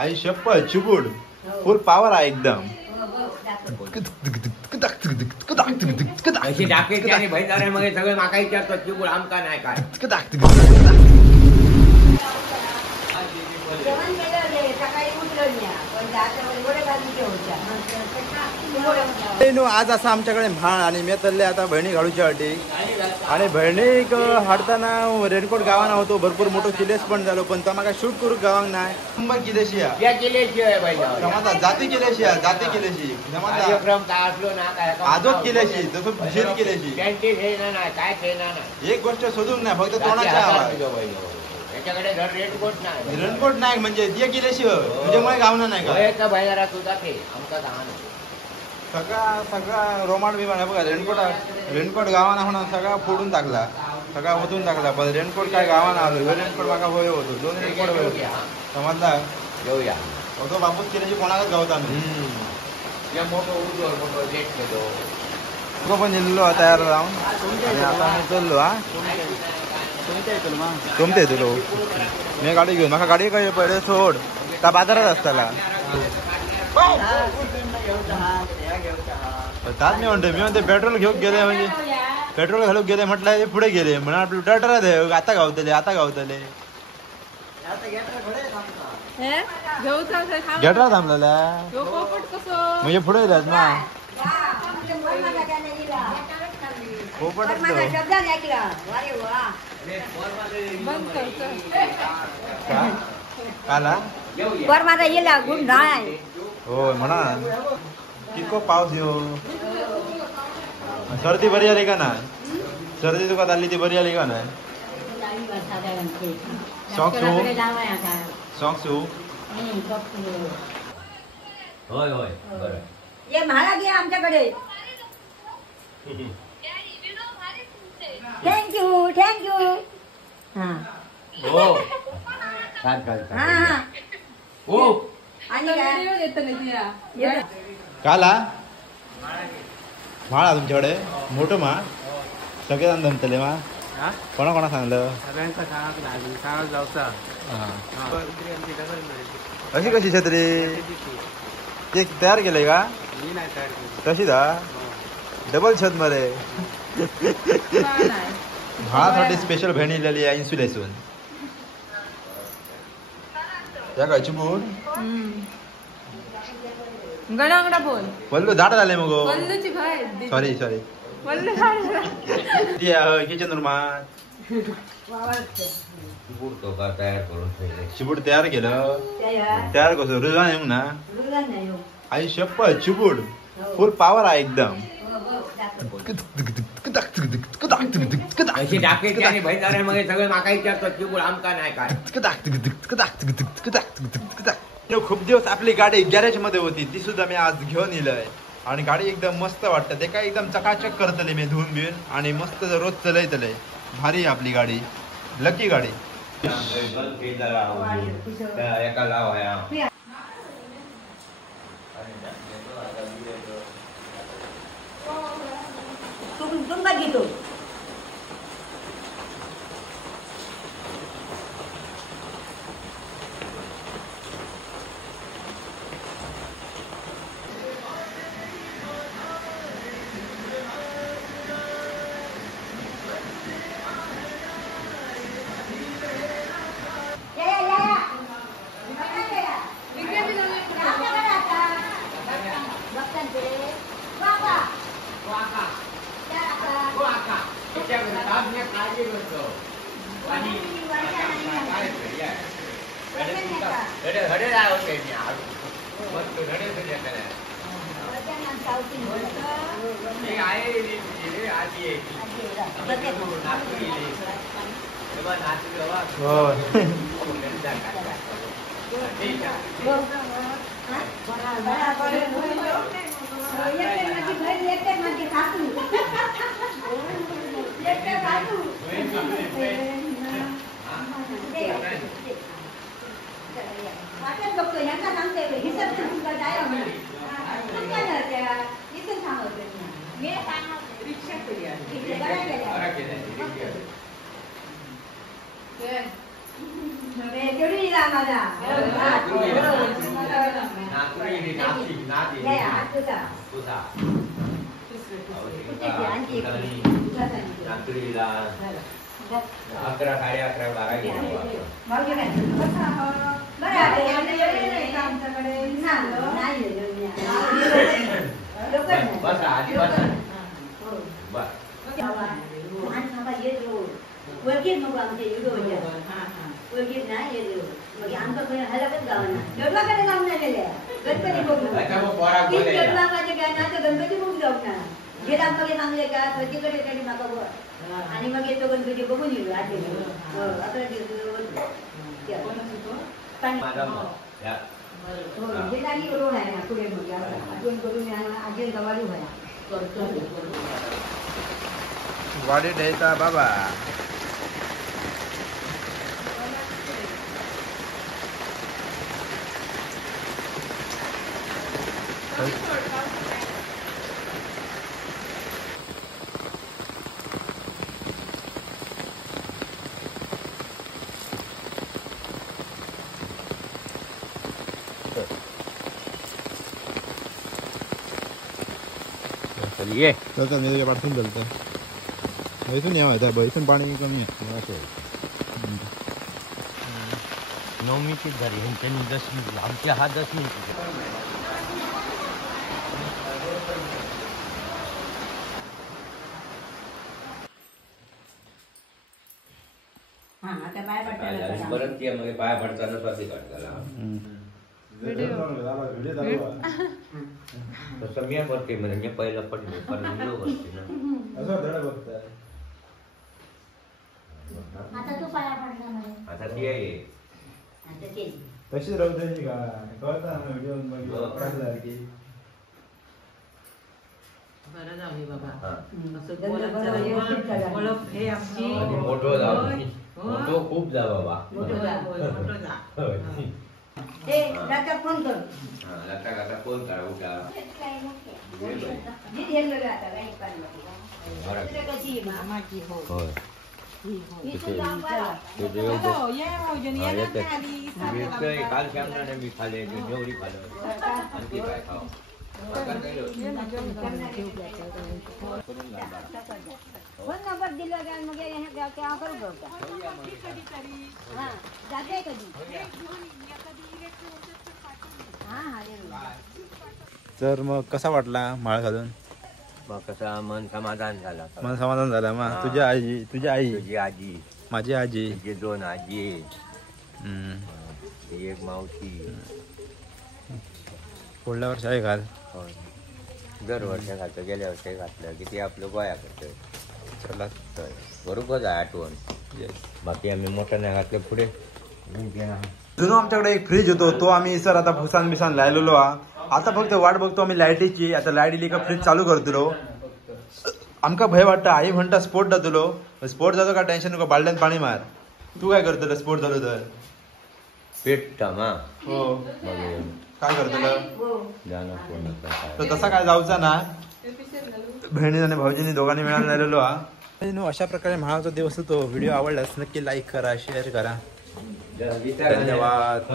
आई शप्पथ चिबूड फुल power आहे एकदम. अशी डाकेची आणि भैदाऱ्यामध्ये सगळे माका विचारतात चिबूड आमका नाही काय. आज असा आमच्याकडे म्हाळ आणि मी चालले आता बहिणी घालूच्या अटी आणि बहिणीक हाडताना रेनकोट गावाना होतो. भरपूर मोठो किलेस पण झालो पण म्हाका शूट करूक गावाक नाही. मुंबई किलेशी समजा जाती केल्याशी जाती केल्याशी आजोच केल्याशी जसं झेल केल्याशी एक गोष्ट सोडून नाही फक्त तोंडाच्या आवाज. रेनकोट नाही म्हणजे ते केल्याशी म्हणजे गावना नाही का बाहेर तुझा ते आमका सगळा रोमांड विमान आहे बघा. रेनकोट गावाना म्हणून सगळा फोडून टाकला सगळा ओतून टाकला पण रेनकोट काय गावाना आलो. रेनकोट माका होय होतो 2 रेनकोट होय समजला घेऊया होतो बापूस केल्याची कोणालाच गावता आम्ही पण येल्लो तयार राहून आता मी चललो. हा तुमते येतो मी गाडी घेऊन माका गाडी काय पहिले सोड का बाजारात असताला ताच मी म्हणते पेट्रोल घेऊन गेले म्हणजे पेट्रोल घालूक गेले म्हटलं पुढे गेले म्हणून आपलं पेट्रोल आता गावतले गेटरा थांबलेला म्हणजे पुढे येतात ना काला हो म्हणा कितको पाऊस येऊ. सर्दी बरी आली का नाही. सर्दी तुका झाली ती बरी आली का नाही. सॉक्स होय होय ये महाराज ये आमच्याकडे. थँक्यू हा हो हो काला माळा तुमच्याकडे मोठं माळ सगळेजण जमतले मा कोणा सांगलं अशी कशी छत्री ते तयार केलंय का तशी दा डबल छत मध्ये भावासाठी स्पेशल बहिणी लिहिली आहे इन्सुलेशन या काय चिमूड गडांगडा बोल वल्लू झाड झाले मग वल्लूची भाई सॉरी वल्लू ती किचन रूमात चिबूड तयार केलं तयार कसं रुजवान येऊ ना आई शप्पथ चिबूड फुल पॉवर आहे एकदम. अशी डाकेची आणि भैदाऱ्यामध्ये सगळे माका विचारतात चिबूड आमका नाही काय. खूप दिवस आपली गाडी गॅरेज मध्ये होती ती सुद्धा मी आज घेऊन येलंय आणि गाडी एकदम मस्त वाटतं. ते काय एकदम चकाचक करतले मी धुवून बिवून आणि मस्त रोज चलयतले. भारी आपली गाडी लकी गाडी. तुमका घेतो हात तुझा. तुझा कुठे आणखी एक. रात्रीला 11 11:30 बारा मावशी काय? बरं आहे. आमच्याकडे नाही. बसा आधी बसा बर वळखीत नको आमच्या व्हिडिओ वळखीत नाही मग आमचं हलकच गावांना गडवाकडे जाऊन आलेल्या गणपती बघू माझे काय ना गणपती बघू जाऊ ना जे आमकडे चांगले का प्रतीकडे त्याने माका बघ आणि मग येतो गणपती बघून येऊ आधी 11 दिवस जागी रोड आहे ना पुढे अजून करून आजी गवाडी व्हाया वाडी द्यायचा बाबा. ये चलता मी तुझ्या पाठवून चलतं इथून या माहिती आहे इथून पाणी कमी आहे असं नवमीची झाली ह्यांच्यानी 10 आमची हा 10 आता बाय पडतात परत ते मग पाया पडताना स्वाती काढताला तसं मी बघते म्हणजे मी पहिला पडले पण व्हिडिओ बघते ना आता तू पाया पडला मला आता ती आहे आता ते तशीच राहू द्यायची का कळता व्हिडिओ की बरं झाली बाबा हा. असं बोलत हे आमची आणि मोठं जा मोठं खूप जा बाबा मोठं जा, मोठं जा. होय. ते दादा फोन कर हा, आता फोन करा उठा जी हेल लगा आता गाई पाणी कशी मामाची हो होय काल श्यामला मी खाले जेवढी खाल्लं आणखी काय खाऊ फोन नंबर दिला का मग तेव्हा करू बघा हां जाते कधी तर मग कसा वाटला माळ घालून मग कसा मन समाधान झाला मला समाधान झालं मग तुझ्या आई तुझी आजी माझी आजी तुझे 2 आजी हम्म. ती एक मावशी पुढल्या वर्षी आहे घाल होय दरवर्षी घालतं गेल्या वर्षी घातलं की ते आपलं गोया करतं चला तर बरोबर आहे आठवण बाकी आम्ही मोठं नाही घातलं पुढे जुनो आमच्याकडे एक फ्रीज होतो तो आम्ही सर आता भुसान बिसान लायलेलो हा आता फक्त वाट बघतो आम्ही लाईटीची आता लाईट इली का फ्रीज चालू करतलो आमका भय वाटतं आई म्हणता स्पोर्ट जातलो स्पोर्ट जातो का टेन्शन नको बालड्यात पाणी मार तू काय करतलं स्पोर्ट झालो तर पेट मा हो मग काय करतलं जाणं पूर्ण तर तसा काय जाऊचा ना बहिणी आणि भाऊजींनी दोघांनी मिळाला नेलेलो हा अशा प्रकारे महाळाचा दिवस होतो व्हिडिओ आवडल्यास नक्की लाईक करा शेअर करा धन्यवाद.